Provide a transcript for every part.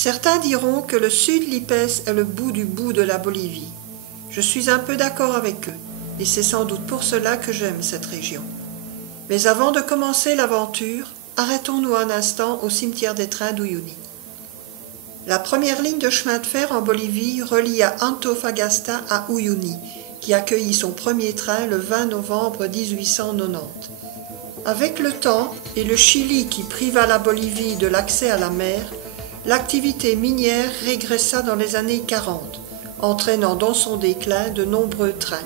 Certains diront que le sud Lipès est le bout du bout de la Bolivie. Je suis un peu d'accord avec eux, et c'est sans doute pour cela que j'aime cette région. Mais avant de commencer l'aventure, arrêtons-nous un instant au cimetière des trains d'Uyuni. La première ligne de chemin de fer en Bolivie relie à Antofagasta à Uyuni, qui accueillit son premier train le 20 novembre 1890. Avec le temps et le Chili qui priva la Bolivie de l'accès à la mer, l'activité minière régressa dans les années 40, entraînant dans son déclin de nombreux trains.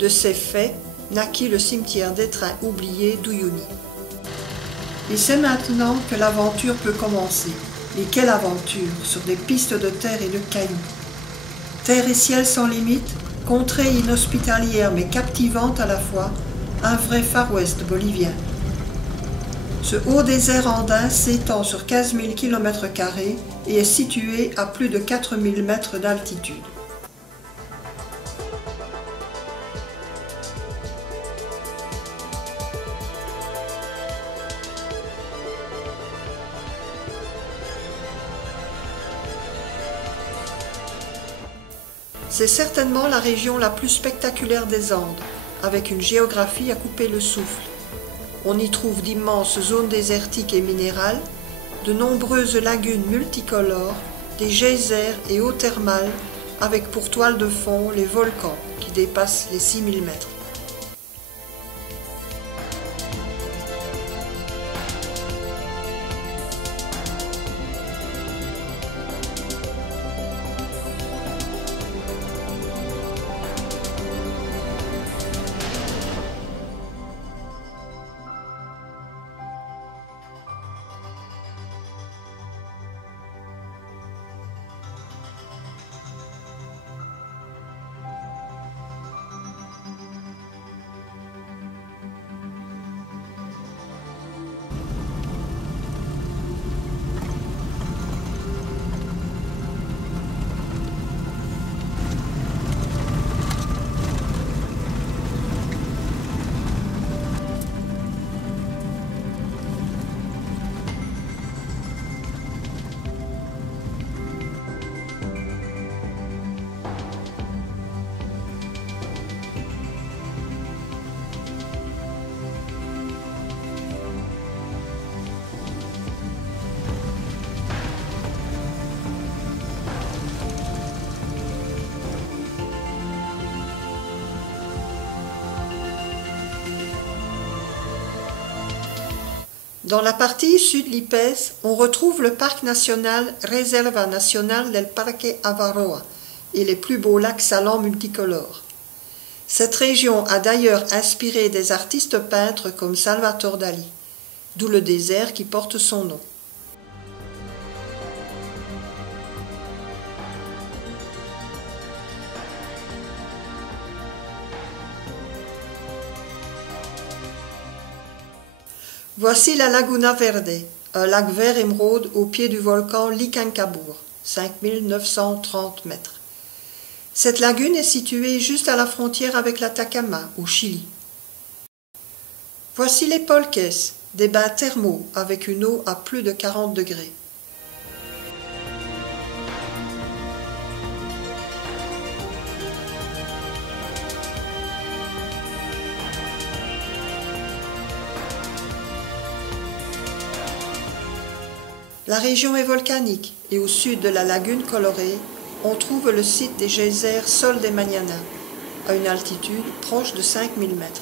De ces faits naquit le cimetière des trains oubliés d'Uyuni. Et c'est maintenant que l'aventure peut commencer. Et quelle aventure sur des pistes de terre et de cailloux. Terre et ciel sans limite, contrée inhospitalière mais captivante à la fois, un vrai Far West bolivien. Ce haut désert andin s'étend sur 15 000 km² et est situé à plus de 4 000 mètres d'altitude. C'est certainement la région la plus spectaculaire des Andes, avec une géographie à couper le souffle. On y trouve d'immenses zones désertiques et minérales, de nombreuses lagunes multicolores, des geysers et eaux thermales, avec pour toile de fond les volcans qui dépassent les 6000 mètres. Dans la partie sud Lipès, on retrouve le parc national Reserva Nacional del Parque Avaroa et les plus beaux lacs salants multicolores. Cette région a d'ailleurs inspiré des artistes peintres comme Salvador Dali, d'où le désert qui porte son nom. Voici la Laguna Verde, un lac vert émeraude au pied du volcan Licancabur, 5930 mètres. Cette lagune est située juste à la frontière avec l'Atacama, au Chili. Voici les Polques, des bains thermaux avec une eau à plus de 40 degrés. La région est volcanique et au sud de la lagune colorée, on trouve le site des geysers Sol de Mañana, à une altitude proche de 5000 mètres.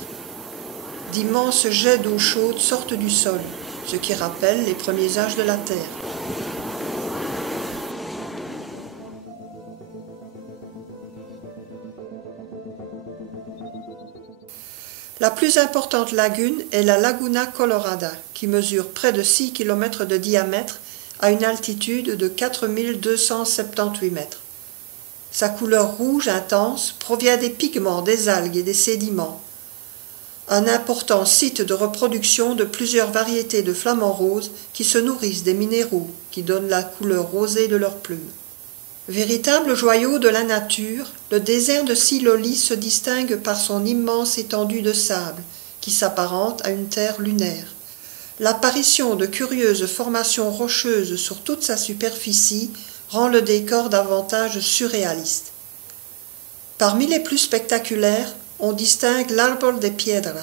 D'immenses jets d'eau chaude sortent du sol, ce qui rappelle les premiers âges de la Terre. La plus importante lagune est la Laguna Colorada, qui mesure près de 6 km de diamètre à une altitude de 4278 mètres. Sa couleur rouge intense provient des pigments des algues et des sédiments. Un important site de reproduction de plusieurs variétés de flamants roses qui se nourrissent des minéraux qui donnent la couleur rosée de leurs plumes. Véritable joyau de la nature, le désert de Siloli se distingue par son immense étendue de sable qui s'apparente à une terre lunaire. L'apparition de curieuses formations rocheuses sur toute sa superficie rend le décor davantage surréaliste. Parmi les plus spectaculaires, on distingue l'Árbol de Piedra.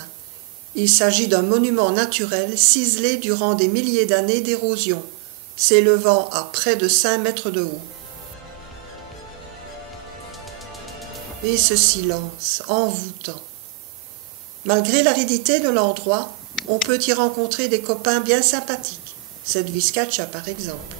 Il s'agit d'un monument naturel ciselé durant des milliers d'années d'érosion, s'élevant à près de 5 mètres de haut. Et ce silence envoûtant. Malgré l'aridité de l'endroit, on peut y rencontrer des copains bien sympathiques, cette Vizcacha par exemple.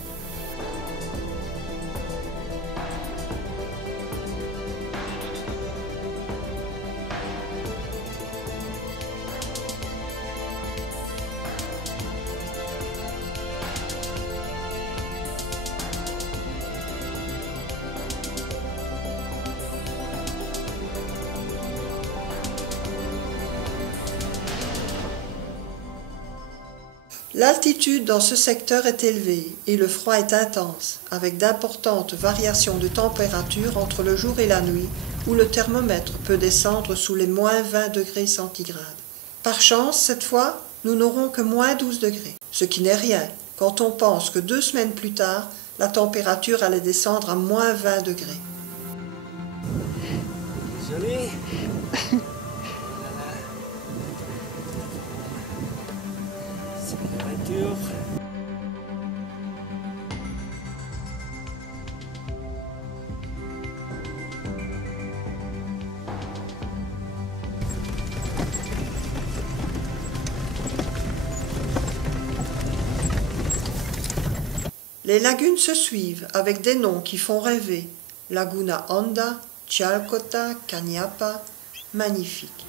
L'altitude dans ce secteur est élevée et le froid est intense, avec d'importantes variations de température entre le jour et la nuit, où le thermomètre peut descendre sous les moins 20 degrés centigrades. Par chance, cette fois, nous n'aurons que moins 12 degrés, ce qui n'est rien quand on pense que 2 semaines plus tard, la température allait descendre à moins 20 degrés. Désolé. Les lagunes se suivent avec des noms qui font rêver. Laguna Honda, Chalcota, Cañapa, magnifique.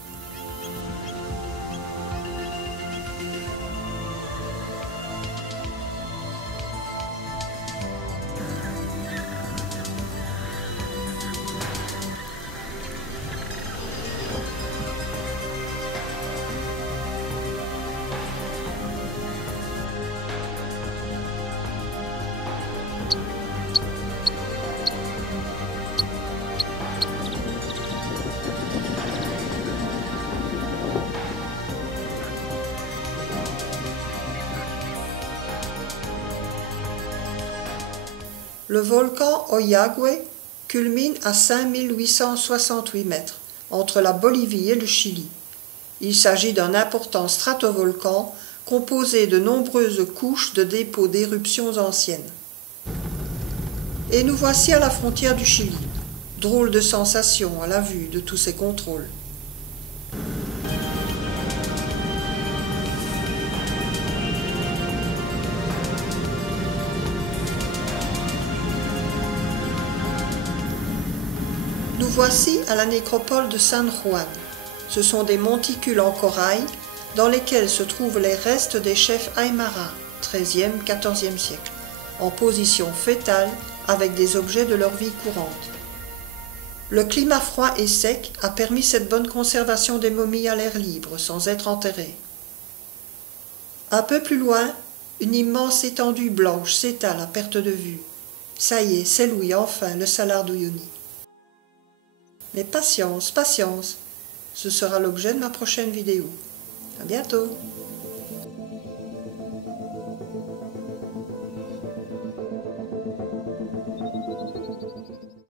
Le volcan Ollagüe culmine à 5868 mètres, entre la Bolivie et le Chili. Il s'agit d'un important stratovolcan composé de nombreuses couches de dépôts d'éruptions anciennes. Et nous voici à la frontière du Chili. Drôle de sensation à la vue de tous ces contrôles. Nous voici à la nécropole de San Juan. Ce sont des monticules en corail dans lesquels se trouvent les restes des chefs Aymara, XIIIe, XIVe siècle, en position fétale avec des objets de leur vie courante. Le climat froid et sec a permis cette bonne conservation des momies à l'air libre sans être enterrées. Un peu plus loin, une immense étendue blanche s'étale à perte de vue. Ça y est, c'est lui enfin, le Salar d'Uyuni. Mais patience, patience, ce sera l'objet de ma prochaine vidéo. À bientôt.